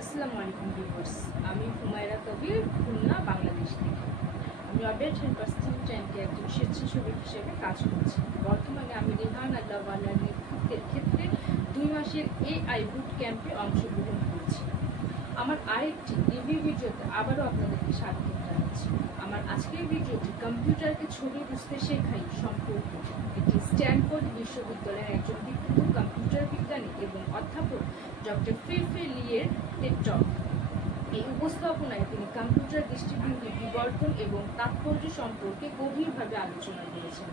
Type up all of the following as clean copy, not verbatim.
আসসালামু আলাইকুম ভিউয়ার্স, আমি হুমায়রা কবির, খুলনা, বাংলাদেশ থেকে। আমি অবেট হেল্প অ্যাসিস্ট্যান্টে একজন স্বেচ্ছাসেবক হিসেবে কাজ করছি। বর্তমানে আমি রেহান আল্লাহওয়ালার নেতৃত্বের ক্ষেত্রে 2 মাসের AI বুট ক্যাম্পে অংশগ্রহণ করছি। আমার আরেকটি রিভিউ ভিডিওতে আবারও আপনাদেরকে স্বাগত জানাচ্ছি। আমার আজকের ভিডিওটি কম্পিউটারকে ছবি বুঝতে শেখাই সম্পর্কে একটি স্ট্যানফোর্ড বিশ্ববিদ্যালয়ের একজন বিখ্যাত কম্পিউটার বিজ্ঞানী এবং অধ্যাপক ডক্টর ফি লিয়ের টেড টক। এই উপস্থাপনায় তিনি কম্পিউটার দৃষ্টিভঙ্গির বিবর্তন এবং তাৎপর্য সম্পর্কে গভীরভাবে আলোচনা করেছেন।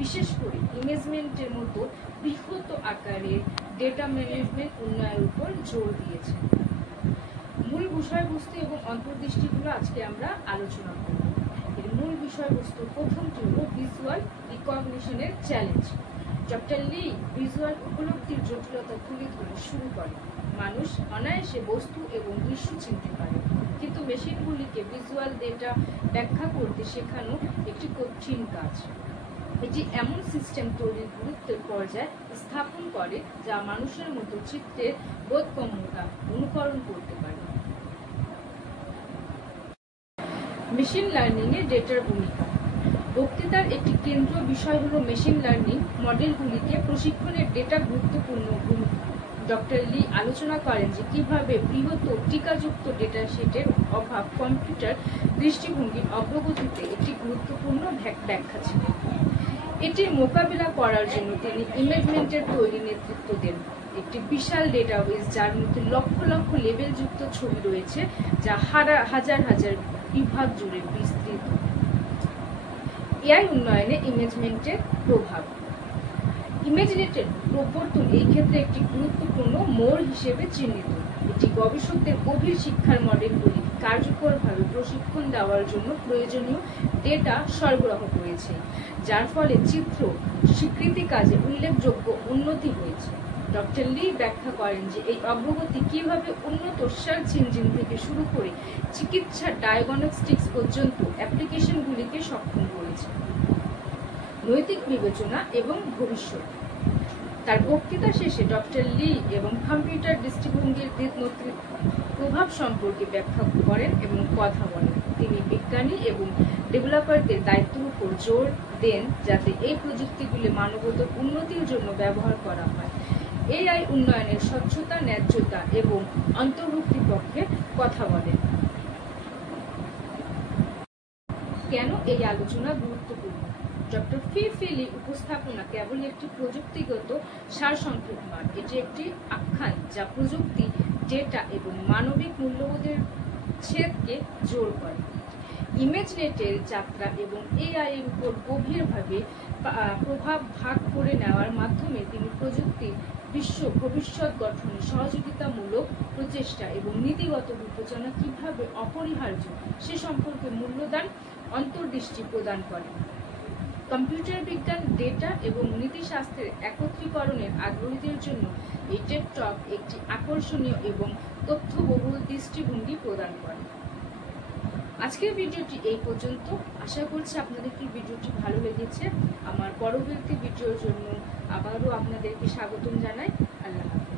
বিশেষ করে ইমেজমেন্টের মতো বৃহৎ আকারের ডেটা ম্যানেজমেন্ট উন্নয়নের উপর জোর দিয়েছেন। মূল বিষয়বস্তু এবং অন্তর্দৃষ্টিগুলো আজকে আমরা আলোচনা করব। এর মূল বিষয়বস্তু প্রথমটি হল ভিজুয়াল রিকগনিশনের চ্যালেঞ্জ। ডক্টর লি ভিজুয়াল উপলব্ধির জটিলতা তুলে ধরে শুরু করে। মানুষ অনায়াসে বস্তু এবং দৃশ্য চিনতে পারে, কিন্তু মেশিনগুলিকে ভিজুয়াল ডেটা ব্যাখ্যা করতে শেখানো একটি কঠিন কাজ। এটি এমন সিস্টেম তৈরির গুরুত্বের পর্যায়ে স্থাপন করে যা মানুষের মতো চিত্রের বোধগম্যতা অনুকরণ করতে পারে। মেশিন লার্নিংয়ে ডেটার ভূমিকা। বক্তৃতার একটি কেন্দ্রীয় বিষয় হল মেশিন লার্নিং মডেলগুলিকে প্রশিক্ষণের ডেটা গুরুত্বপূর্ণ ভূমিকা। ডক্টর লি আলোচনা করেন যে কিভাবে বৃহৎ টিকাযুক্ত ডেটা সেটের অভাব কম্পিউটার দৃষ্টিভঙ্গির অগ্রগতিতে একটি গুরুত্বপূর্ণ ব্যাখ্যা ছিল। এটির মোকাবিলা করার জন্য তিনি ইমেজমেন্টের তৈরি নেতৃত্ব দেন, একটি বিশাল ডেটাবেস যার মধ্যে লক্ষ লক্ষ লেবেলযুক্ত ছবি রয়েছে, যা হাজার হাজার বিভাগ জুড়ে বিস্তৃত। এআই উন্নয়নে ইমেজমেন্টের প্রভাব। ইমেজনেটের প্রবর্তন এই ক্ষেত্রে একটি গুরুত্বপূর্ণ মোড় হিসেবে চিহ্নিত। এটি গবেষকদের গভীর শিক্ষার মডেলগুলি কার্যকরভাবে প্রশিক্ষণ দেওয়ার জন্য প্রয়োজনীয় ডেটা সরবরাহ করেছে, যার ফলে চিত্র স্বীকৃতি কাজে উল্লেখযোগ্য উন্নতি হয়েছে। ডক্টর লি ব্যাখ্যা করেন যে এই অগ্রগতি কিভাবে উন্নত সার্চ ইঞ্জিন থেকে শুরু করে চিকিৎসা ডায়াগনস্টিক্স পর্যন্ত অ্যাপ্লিকেশনগুলিকে সক্ষম করেছে। নৈতিক বিবেচনা এবং ভবিষ্যৎ। তার বক্তৃতা শেষে ডক্টর লি এবং কম্পিউটার দৃষ্টিভঙ্গির প্রভাব সম্পর্কে ব্যাখ্যা করেন এবং কথা বলেন। তিনি বিজ্ঞানী এবং ডেভেলপারদের দায়িত্বের উপর জোর দেন যাতে এই প্রযুক্তিগুলি মানবতার উন্নতির জন্য ব্যবহার করা হয়। এআই উন্নয়নের স্বচ্ছতা, ন্যায্যতা এবং অন্তর্ভুক্তির পক্ষে কথা বলেন। কেন এই আলোচনা গুরুত্বপূর্ণ? ডক্টর ফি লি উপস্থাপনা কেবল একটি প্রযুক্তিগত সারসংক্ষেপ নয়, এটি একটি আখ্যান যা প্রযুক্তি, ডেটা এবং মানবিক মূল্যবোধের ছেদকে জোর করে। ইমেজনেটের যাত্রা এবং এআই এর উপর গভীরভাবে প্রভাব ভাগ করে নেওয়ার মাধ্যমে তিনি প্রযুক্তির ভবিষ্যৎ গঠনে সহযোগিতামূলক প্রচেষ্টা এবং নীতিগত বিবেচনা কিভাবে অপরিহার্য সে সম্পর্কে মূল্যবান অন্তর্দৃষ্টি প্রদান করেন। কম্পিউটার বিজ্ঞান, ডেটা এবং নীতিশাস্ত্রের একত্রীকরণের আগ্রহীদের জন্য এই টেড টক একটি আকর্ষণীয় এবং তথ্যবহুল দৃষ্টিভঙ্গি প্রদান করে। আজকের ভিডিওটি এই পর্যন্ত। আশা করছি আপনাদেরকে ভিডিওটি ভালো লেগেছে। আমার পরবর্তী ভিডিওর জন্য আবারও আপনাদেরকে স্বাগতম জানাই। আল্লাহ হাফেজ।